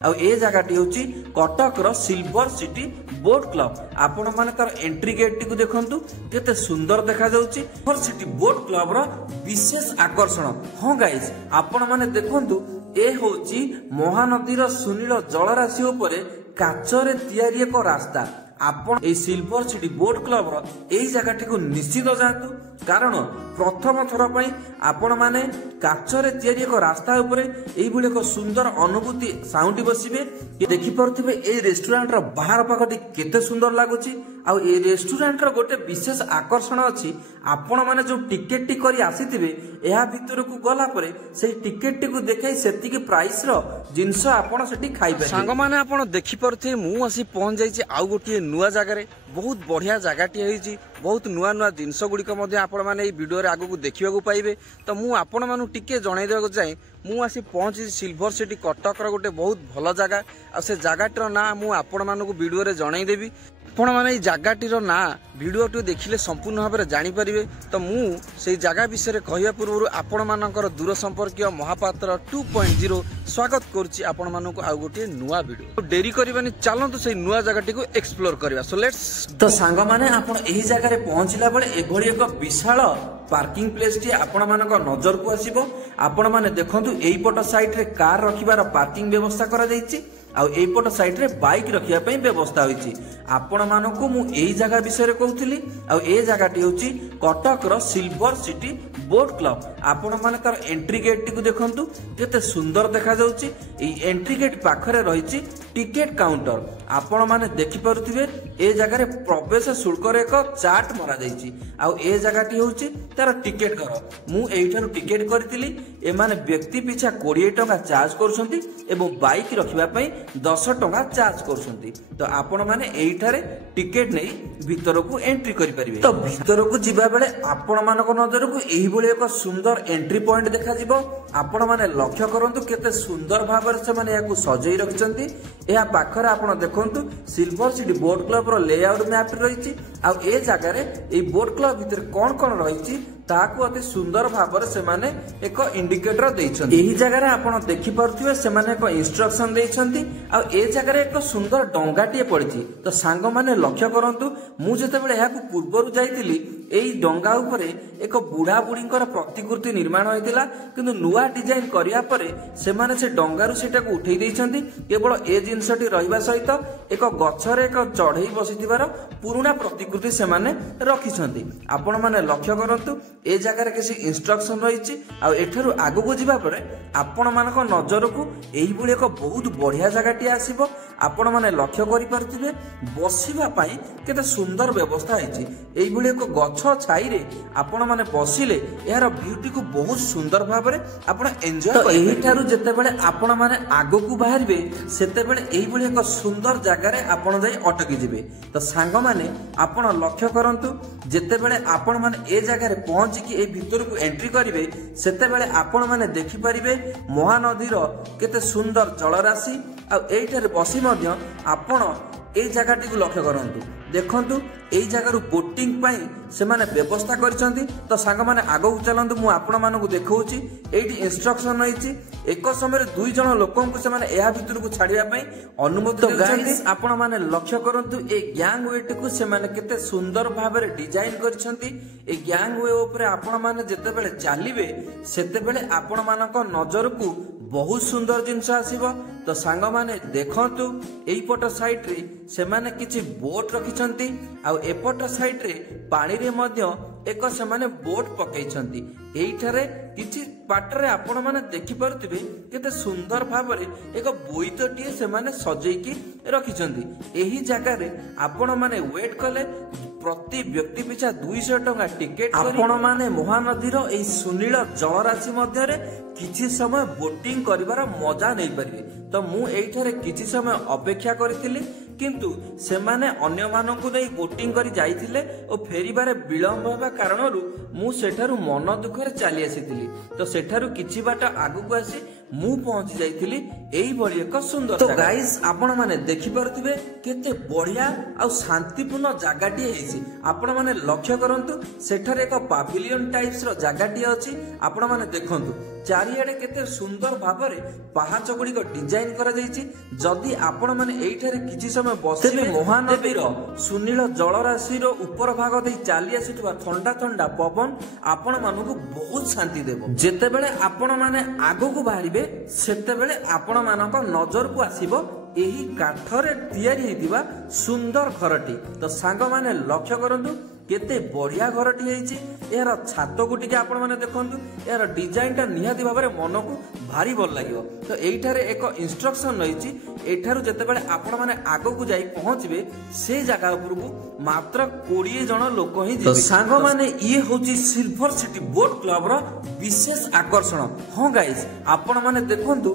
आ जगह हूँ Cuttack silver city boat club. आपण मैंने तार एंट्री गेट टी देखु केते सुंदर देखा जाउची। सिल्वर सिटी बोट क्लब रो विशेष आकर्षण। हाँ गाइस आपण मैंने देखु ए होची महानदीर सुनील जलराशि उपरे काचरे तैयारी एक रास्ता। आपण ए सिल्वर सिटी बोट क्लब रो एई जगह को निश्चित जातु कारण प्रथम थर पई आपण माने काचरे तैयारी एक रास्ता उपरे एई भली एक सुंदर अनुभूति साउंडी बसिबे। देखि परथिबे ए रेस्टोरेंट रो बाहर पाखटी केते सुंदर लागुची। आ ए रेस्टोरेंट रो गोटे विशेष आकर्षण अछि। आपण माने जो टिकेट टी करी आसीथिबे एहा भितर को गला परे से टिकेट टी को देखाई सेति के प्राइस रो जिंस आपण सेठी खाइबे। संग माने आपण देखि परथे मु आसी पहुंच जाईची आउ गोटे नुआ जगह रे। बहुत बढ़िया जगह टी होईची। बहुत नुआ नुआ जिनस गुड़िक आपण मैंने ये वीडियो रे आगु देखा पाइबे। तो मु आपण मानु टिके जणाई देबा चाहे मु आसी पहुंची सिल्वर सिटी कटक रो गोटे बहुत भल जगह। आ से जगहटर ना मु आपण मानु वीडियो रे जणाई देबी। आपण माने ई जगहटीर ना वीडियो टी देखिले संपूर्ण भाव में जानि परिबे। तो मु से जगह विषय कहया पूर्व आपण मानकर दूर संपर्कीय महापात्र 2.0 स्वागत करूची आपण मानकु आ गोटे नुआ वीडियो। डेरी करबानी चलंतु से नुआ जगहटी को एक्सप्लोर करबा। सो लेट्स तो सांग माने आपण एही जगह रे पहुंचला बेले एभली एक विशाल पार्किंग प्लेस टी आपण मानक नजर को आसीबो। आपण माने देखंतु एई पट साइड रे कार रखिबार पार्किंग व्यवस्था करा जाईची। आउ एई पट साइड रे बाइक रखिया पई व्यवस्था होईची। आपण मानकु मु एई जगह विषय रे कहउतली। आउ ए जगहटी होची कटक रो सिल्वर सिटी बोट क्लब। आपण माने तार एंट्री गेट टी को देखंतु केते सुंदर देखा जाउची। एई एंट्री गेट पाखरे रहिची टिकेट काउंटर। आपण माने देखि पारुथिबे ए जगह रे प्रवेश शुल्क रे एक चार्ट मरा जाईची। आउ ए जगहटी होची तार टिकेट घर। मु एइठारु टिकेट करथिली। ए माने व्यक्ति पिछा 20 टका चार्ज करछंती एवं बाइक रखिबा पई 10 टका चार्ज करछंती। तो आपण माने एइठारे टिकेट नै भितर को एंट्री करि परिबे। तो भितर को जिबा बेले आपण मानक नजर को एही बोले एक सुंदर एंट्री पॉइंट देखा जिवो। आपण माने लक्ष्य करंतु केते सुंदर भाबर से माने याकू सजई रखछंती। एहा पाखरे आपण देखंतु सिल्वर सिटी बोट क्लब रो लेआउट मैप रहिछि। आ ए जगह रे ए बोट क्लब भितर कोन कोन रहिछि ताकू अति सुंदर भाବରେ ସେମାନେ ଏକ इंडिकेटर ଦେଇଛନ୍ତି। ଏହି ଜାଗାରେ ଆପଣ ଦେଖି ପାରୁଥିବେ ସେମାନେ ଏକ ଇନଷ୍ଟ୍ରକ୍ସନ ଦେଇଛନ୍ତି। ଆଉ ଏ ଜାଗାରେ ଏକ ସୁନ୍ଦର ଡଙ୍ଗାଟିଏ ପଡିଛି। ତ ସାଙ୍ଗମାନେ ଲକ୍ଷ୍ୟ କରନ୍ତୁ ମୁଁ ଯେତେବେଳେ ଏହାକୁ ପୂର୍ବରୁ ଯାଇଥିଲି ଏଇ ଡଙ୍ଗା ଉପରେ ଏକ ବୁଢା ବୁଢୀଙ୍କର ପ୍ରତିକୃତି ନିର୍ମାଣ ହୋଇଥିଲା। କିନ୍ତୁ ନୂଆ ଡିଜାଇନ କରିବା ପରେ ସେମାନେ ସେ ଡଙ୍ଗାରୁ ସେଟାକୁ ଉଠେଇ ଦେଇଛନ୍ତି। କେବଳ ଏ ଜିନିଷଟି ରହିବା ସହିତ ଏକ ଗଛରେ ଏକ ଚଢେଇ ବସିଥିବାର ପୁରୁଣା ପ୍ରତିକୃତି ସେମାନେ ରଖିଛନ୍ତି। ଆପଣ ମାନେ ଲକ୍ଷ୍ୟ କରନ୍ତୁ ए जगह किसी इंस्ट्रक्शन रही। आठू आगू जावा पर आपण मान नजर को यही एक बहुत बढ़िया जगह आसो। आपण मैंने लक्ष्य करें बसवाई केते सुंदर व्यवस्था है। एक गछ छाई आपण मैंने बसिले यार ब्यूटी को बहुत सुंदर भाव में आप एंजॉय जितेबाला आपण मैंने आग को बाहर से एक सुंदर जगार आपण जाई अटकी जिवे। तो सांग मैंने आपण लक्ष्य करंतु जितेबाला आपण मैंने ए जगह पहुंच कि भितर को एंट्री करेंगे सेतेबेले आपण माने देखि परिबे महानदीर केते सुंदर जलराशि। आ एइठारे बसी मध्य आपण ए जगहटी को लक्ष्य करंतु देखंतु ए जगह बोटिंग पाई से माने व्यवस्था करिसंती। तो सांग माने आगो चलंतु मु आपण मानकु देखौची एठी इंस्ट्रक्शन रहिछि। एक समय 2 जण लोकन को से माने एहा भितर को छाडिया पई अनुमति देउछंती। आपण माने लक्ष्य करंतु ए गैंग वे को से माने केते सुंदर भाव रे डिजाइन करिसंती। ए गैंग वे ऊपर आपण माने जेतेबेले चालिबे सेतेबेले आपण मानक नजर को बहुत सुंदर जिनस आसीबो। तो सांग माने देखंतु एई पट साइड रे से माने किछि बोट रखिसंती। आ एपट साइड रे पानी रे मध्य एक से माने बोट पकैछंती। एइठारे किछि पाटरे आपण माने देखि पारुथिबे केते सुंदर भाव रे एक बोइतटिए से माने सजेकी रखिसंती। एही जगह रे आपण माने वेट कले प्रति व्यक्ति पिछा 200 टका टिकेट आपण माने महानदीर एई सुनील जलराशि मध्य रे किछि समय बोटिंग करिवार मजा नै परिबे। तो मु एइठारे किछि समय अपेक्षा करिथिली किंतु सेमाने अन्य मानकु नै बोटिंग करी जाइथिले ओ फेरिबारे विलंब होबा कारणरु मु सेठारु मन दुखरे चली आसीथिली। तो सेठारु किछि बाट आगु को आसी मु पहुंची जाइथिली এইଭଳି ଏକ ସୁନ୍ଦର। ତ ଗାଇସ୍ ଆପଣ ମାନେ ଦେଖିପାରୁଥିବେ କେତେ ବଢିଆ ଆଉ ଶାନ୍ତିପୂର୍ଣ୍ଣ ଜାଗାଟିଏ ହେଇଛି। ଆପଣ ମାନେ ଲକ୍ଷ୍ୟ କରନ୍ତୁ ସେଠାରେ ଏକ ପାଭିଲିୟନ ଟାଇପ୍ସ ର ଜାଗାଟିଏ ଅଛି। ଆପଣ ମାନେ ଦେଖନ୍ତୁ ଚାରିଆଡେ କେତେ ସୁନ୍ଦର ଭାବରେ ପାହାଚ ଗୁଡିକ ଡିଜାଇନ କରାଯାଇଛି। ଯଦି ଆପଣ ମାନେ ଏଇଠାରେ କିଛି ସମୟ ବସିବେ ମହାନଦୀର ସୁନୀଳ ଜଳରାଶିର ଉପର ଭାଗ ଦେଇ ଚାଲି ଆସୁଥିବା ଥଣ୍ଡା ଥଣ୍ଡା ପବନ ଆପଣ ମାନଙ୍କୁ ବହୁତ ଶାନ୍ତି ଦେବ। ଯେତେବେଳେ ଆପଣ ମାନେ ଆଗକୁ ବାହାରିବେ ସେତେବେଳେ ଆପଣ ମାନଙ୍କ ନଜରକୁ ଆସିବ ଏହି କାଠରେ ତିଆରି ହେଇଥିବା ସୁନ୍ଦର ଘରଟି। ତ ସାଙ୍ଗମାନେ ଲକ୍ଷ୍ୟ କରନ୍ତୁ କେତେ ବଢିଆ ଘରଟି ହେଇଛି। ଏହାର ଛାତକୁ ଟିକେ ଆପଣ ମାନେ ଦେଖନ୍ତୁ, ଏହାର ଡିଜାଇନଟା ନିହାତି ଭାବରେ ମନକୁ ଭାରି ଭଲ ଲାଗିବ। ତ ଏଇଠାରେ ଏକ ଇନଷ୍ଟ୍ରକ୍ସନ ରହିଛି, ଏଠାରୁ ଯେତେବେଳେ ଆପଣ ମାନେ ଆଗକୁ ଯାଇ ପହଞ୍ଚିବେ ସେ ଜାଗା ଉପରକୁ ମାତ୍ର 20 ଜଣ ଲୋକ ହିଁ ଯିବେ। ସାଙ୍ଗମାନେ ଇଏ ହଉଛି ସିଲଭର ସିଟି ବୋଟ କ୍ଲବର ବିଶେଷ ଆକର୍ଷଣ। ହଁ ଗାଇସ୍ ଆପଣ ମାନେ ଦେଖନ୍ତୁ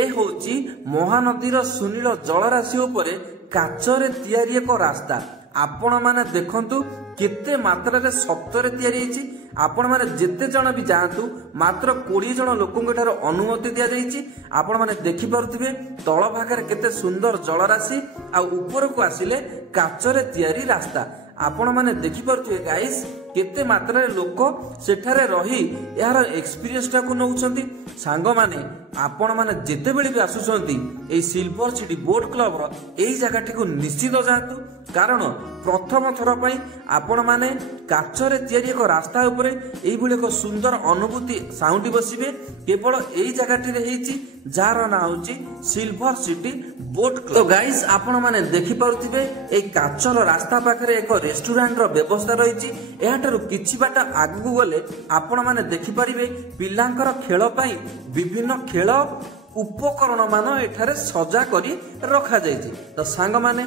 ଏ ହଉଛି ମହାନଦୀର ସୁନୀଳ ଜଳରାଶି ଉପରେ କାଚରେ ତିଆରି ଏକ ରାସ୍ତା। ଆପଣ ମାନେ ଦେଖନ୍ତୁ କେତେ ମାତ୍ରାରେ ସତରେ ତିଆରି ହେଇଛି। ଆପଣ ମାନେ ଯେତେ ଜଣ ବି ଯାଆନ୍ତୁ ମାତ୍ର 20 ଜଣ ଲୋକଙ୍କ ଠାରୁ ଅନୁମତି ଦିଆଯାଇଛି। ଆପଣ ମାନେ ଦେଖିପାରୁଥିବେ ତଳ ଭାଗରେ କେତେ ସୁନ୍ଦର ଜଳରାଶି ଆଉ ଉପରକୁ ଆସିଲେ କାଚରେ ତିଆରି ରାସ୍ତା। ଆପଣ ମାନେ ଦେଖିପାରୁଥିବେ ଗାଇସ୍ କେତେ ମାତ୍ରାରେ ଲୋକ ସେଠାରେ ରହି ଏହାର ଏକ୍ସପିରିଏନ୍ସ ଟାକୁ ନେଉଛନ୍ତି। ସାଙ୍ଗମାନେ ଆପଣ ମାନେ ଯେତେବେଳେ ବି ଆସୁଛନ୍ତି ଏଇ ସିଲଭର ସିଟି ବୋଟ କ୍ଲବର ଏଇ ଜାଗାଟିକୁ ନିଶ୍ଚିତ ଯାଆନ୍ତୁ, କାରଣ ପ୍ରଥମ ଥର ପାଇଁ ଆପଣ ମାନେ କାଚରେ ତିଆରି ଏକ ରାସ୍ତା ଉପରେ ଏଇଭଳି ଏକ ସୁନ୍ଦର ଅନୁଭୂତି ସାଉଣ୍ଡି ବସିବେ। କେବଳ ଏଇ ଜାଗାଟିରେ ହେଇଛି ଯାହାର ନାଁ ହଉଛି ସିଲଭର ସିଟି ବୋଟ କ୍ଲବ। ତ ଗାଇସ୍ ଆପଣ ମାନେ ଦେଖିପାରୁଥିବେ ଏଇ କାଚର ରାସ୍ତା ପାଖରେ ଏକ ରେଷ୍ଟୁରାଣ୍ଟର ବ୍ୟବସ୍ଥା ରହିଛି। ଏହାଠାରୁ କିଛି ବାଟ ଆଗକୁ ଗଲେ ଆପଣ ମାନେ ଦେଖିପାରିବେ ପିଲାଙ୍କର ଖେଳ ପାଇଁ ବିଭିନ୍ନ ଖେଳ ଉପକରଣ ମାନ ଏଠାରେ ସଜା କରି ରଖାଯାଇଛି। ତ ସାଙ୍ଗମାନେ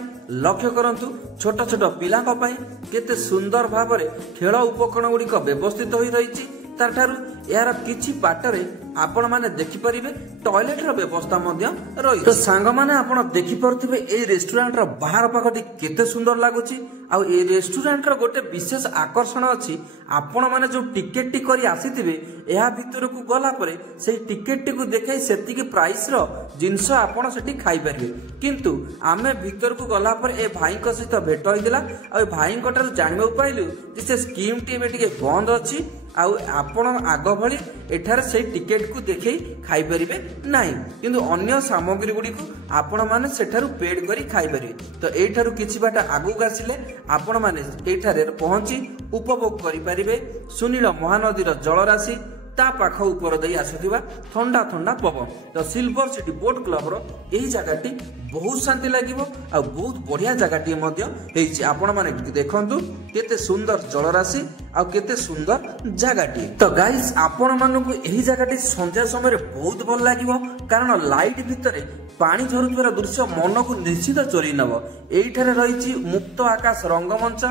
ଲକ୍ଷ୍ୟ କରନ୍ତୁ ଛୋଟ ଛୋଟ ପିଲାଙ୍କ ପାଇଁ କେତେ ସୁନ୍ଦର ଭାବରେ ଖେଳ ଉପକରଣ ଗୁଡିକ ବ୍ୟବସ୍ଥିତ ହୋଇ ରହିଛି। ତାଠାରୁ ଏହାର କିଛି ବାଟରେ ଆପଣ ମାନେ ଦେଖିପାରିବେ ଟଏଲେଟର ବ୍ୟବସ୍ଥା ମଧ୍ୟ ରହିଛି। ତ ସାଙ୍ଗମାନେ ଆପଣ ଦେଖିପାରୁଥିବେ ଏଇ ରେଷ୍ଟୁରାଣ୍ଟର ବାହାର ପାଖଟି କେତେ ସୁନ୍ଦର ଲାଗୁଛି। ଆଉ ଏଇ ରେଷ୍ଟୁରାଣ୍ଟର ଗୋଟେ ବିଶେଷ ଆକର୍ଷଣ ଅଛି, ଆପଣ ମାନେ ଯୋଉ ଟିକେଟଟି କରି ଆସିଥିବେ ଏହା ଭିତରକୁ ଗଲା ପରେ ସେଇ ଟିକେଟଟିକୁ ଦେଖାଇ ସେତିକି ପ୍ରାଇସର ଜିନିଷ ଆପଣ ସେଠି ଖାଇପାରିବେ। କିନ୍ତୁ ଆମେ ଭିତରକୁ ଗଲା ପରେ ଏ ଭାଇଙ୍କ ସହିତ ଭେଟ ହୋଇଥିଲା ଆଉ ଏ ଭାଇଙ୍କ ଠାରୁ ଜାଣିବାକୁ ପାଇଲୁ ଯେ ସେ ସ୍କିମଟି ଏବେ ଟିକେ ବନ୍ଦ ଅଛି ଆଉ ଆପଣ ଆଗ ଭଳି ଏଠାରେ ସେଇ ଟିକେଟକୁ ଦେଖେଇ ଖାଇପାରିବେ ନାହିଁ, କିନ୍ତୁ ଅନ୍ୟ ସାମଗ୍ରୀ ଗୁଡ଼ିକୁ ଆପଣ ମାନେ ସେଠାରୁ ପେଡ କରି ଖାଇପାରିବେ। ତ ଏଇଠାରୁ କିଛି ବାଟ ଆଗକୁ ଆସିଲେ ଆପଣ ମାନେ ଏଇଠାରେ ପହଞ୍ଚି ଉପଭୋଗ କରିପାରିବେ ସୁନୀଳ ମହାନଦୀର ଜଳରାଶି, ତା ପାଖ ଉପର ଦେଇ ଆସୁଥିବା ଥଣ୍ଡା ଥଣ୍ଡା ପବନ। ତ ସିଲଭର ସିଟି ବୋଟ କ୍ଲବର ଏହି ଜାଗାଟି ବହୁତ ଶାନ୍ତି ଲାଗିବ ଆଉ ବହୁତ ବଢିଆ ଜାଗାଟିଏ ମଧ୍ୟ ହେଇଛି। ଆପଣ ମାନେ ଦେଖନ୍ତୁ କେତେ ସୁନ୍ଦର ଜଳରାଶି ଆଉ କେତେ ସୁନ୍ଦର ଜାଗାଟିଏ। ତ ଗାଇସ୍ ଆପଣ ମାନଙ୍କୁ ଏହି ଜାଗାଟି ସନ୍ଧ୍ୟା ସମୟରେ ବହୁତ ଭଲ ଲାଗିବ, କାରଣ ଲାଇଟ୍ ଭିତରେ ପାଣି ଝରୁଥିବାର ଦୃଶ୍ୟ ମନକୁ ନିଶ୍ଚିତ ଚୋରି ନେବ। ଏଇଠାରେ ରହିଛି ମୁକ୍ତ ଆକାଶ ରଙ୍ଗମଞ୍ଚ।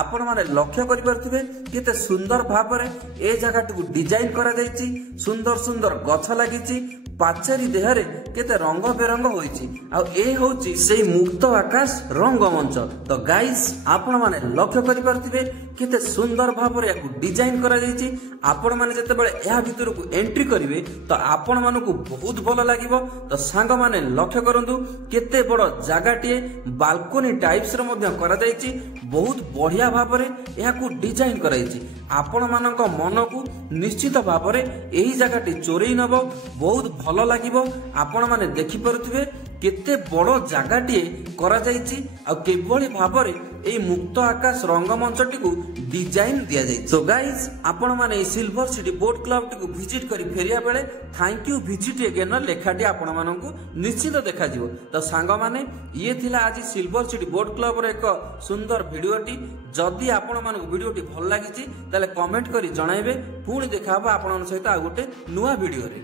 ଆପଣ ମାନେ ଲକ୍ଷ୍ୟ କରିପାରୁଥିବେ କେତେ ସୁନ୍ଦର ଭାବରେ ଏ ଜାଗାଟିକୁ ଡିଜାଇନ କରାଯାଇଛି। ସୁନ୍ଦର ସୁନ୍ଦର ଗଛ ଲାଗିଛି, ପାଚେରୀ ଦେହରେ କେତେ ରଙ୍ଗ ବେରଙ୍ଗ ହୋଇଛି ଆଉ ଏ ହଉଛି ସେଇ ମୁକ୍ତ ଆକାଶ ରଙ୍ଗମଞ୍ଚ। ତ ଗାଇସ୍ ଆପଣ ମାନେ ଲକ୍ଷ୍ୟ କରିପାରୁଥିବେ କେତେ ସୁନ୍ଦର ଭାବରେ ଏହାକୁ ଡିଜାଇନ କରାଯାଇଛି। ଆପଣ ମାନେ ଯେତେବେଳେ ଏହା ଭିତରକୁ ଏଣ୍ଟ୍ରି କରିବେ ତ ଆପଣ ମାନଙ୍କୁ ବହୁତ ଭଲ ଲାଗିବ। ତ ସାଙ୍ଗମାନେ ଲକ୍ଷ୍ୟ କରନ୍ତୁ କେତେ ବଡ ଜାଗାଟିଏ ବାଲକୋନି ଟାଇପ୍ସ ର ମଧ୍ୟ କରାଯାଇଛି। ବହୁତ ବଢିଆ ଭାବରେ ଏହାକୁ ଡିଜାଇନ କରାଯାଇଛି। ଆପଣ ମାନଙ୍କ ମନକୁ ନିଶ୍ଚିତ ଭାବରେ ଏହି ଜାଗାଟି ଚୋରେଇ ନେବ, ବହୁତ ଭଲ ଲାଗିବ। ଆପଣ ମାନେ ଦେଖିପାରୁଥିବେ କେତେ ବଡ ଜାଗାଟିଏ କରାଯାଇଛି ଆଉ କିଭଳି ଭାବରେ এই মুক্ত আকাশ রঙ্গমঞ্চটিକୁ ডিজাইন দিয়াଯାଇଛି। তো গাইজ ଆପଣ ମାନେ এই সিলভর সিটি ବୋଟ କ୍ଲବଟିକୁ ভিজিট କରି ଫେରିବା ବେଳେ ଥ୍ୟାଙ୍କ ୟୁ ଭିଜିଟ୍ ଏଗେନ୍ ଲେଖାଟି ଆପଣ ମାନଙ୍କୁ ନିଶ୍ଚିତ ଦେଖାଯିବ। ତ ସାଙ୍ଗମାନେ ଇଏ ଥିଲା ଆଜି ସିଲଭର ସିଟି ବୋଟ କ୍ଲବର ଏକ ସୁନ୍ଦର ଭିଡିଓଟି। ଯଦି ଆପଣ ମାନଙ୍କୁ ଭିଡିଓଟି ଭଲ ଲାଗିଛି ତାହେଲେ କମେଣ୍ଟ କରି ଜଣାଇବେ। ପୁଣି ଦେଖା ହେବ ଆପଣଙ୍କ ସହିତ ଆଉ ଗୋଟେ ନୂଆ ଭିଡିଓରେ।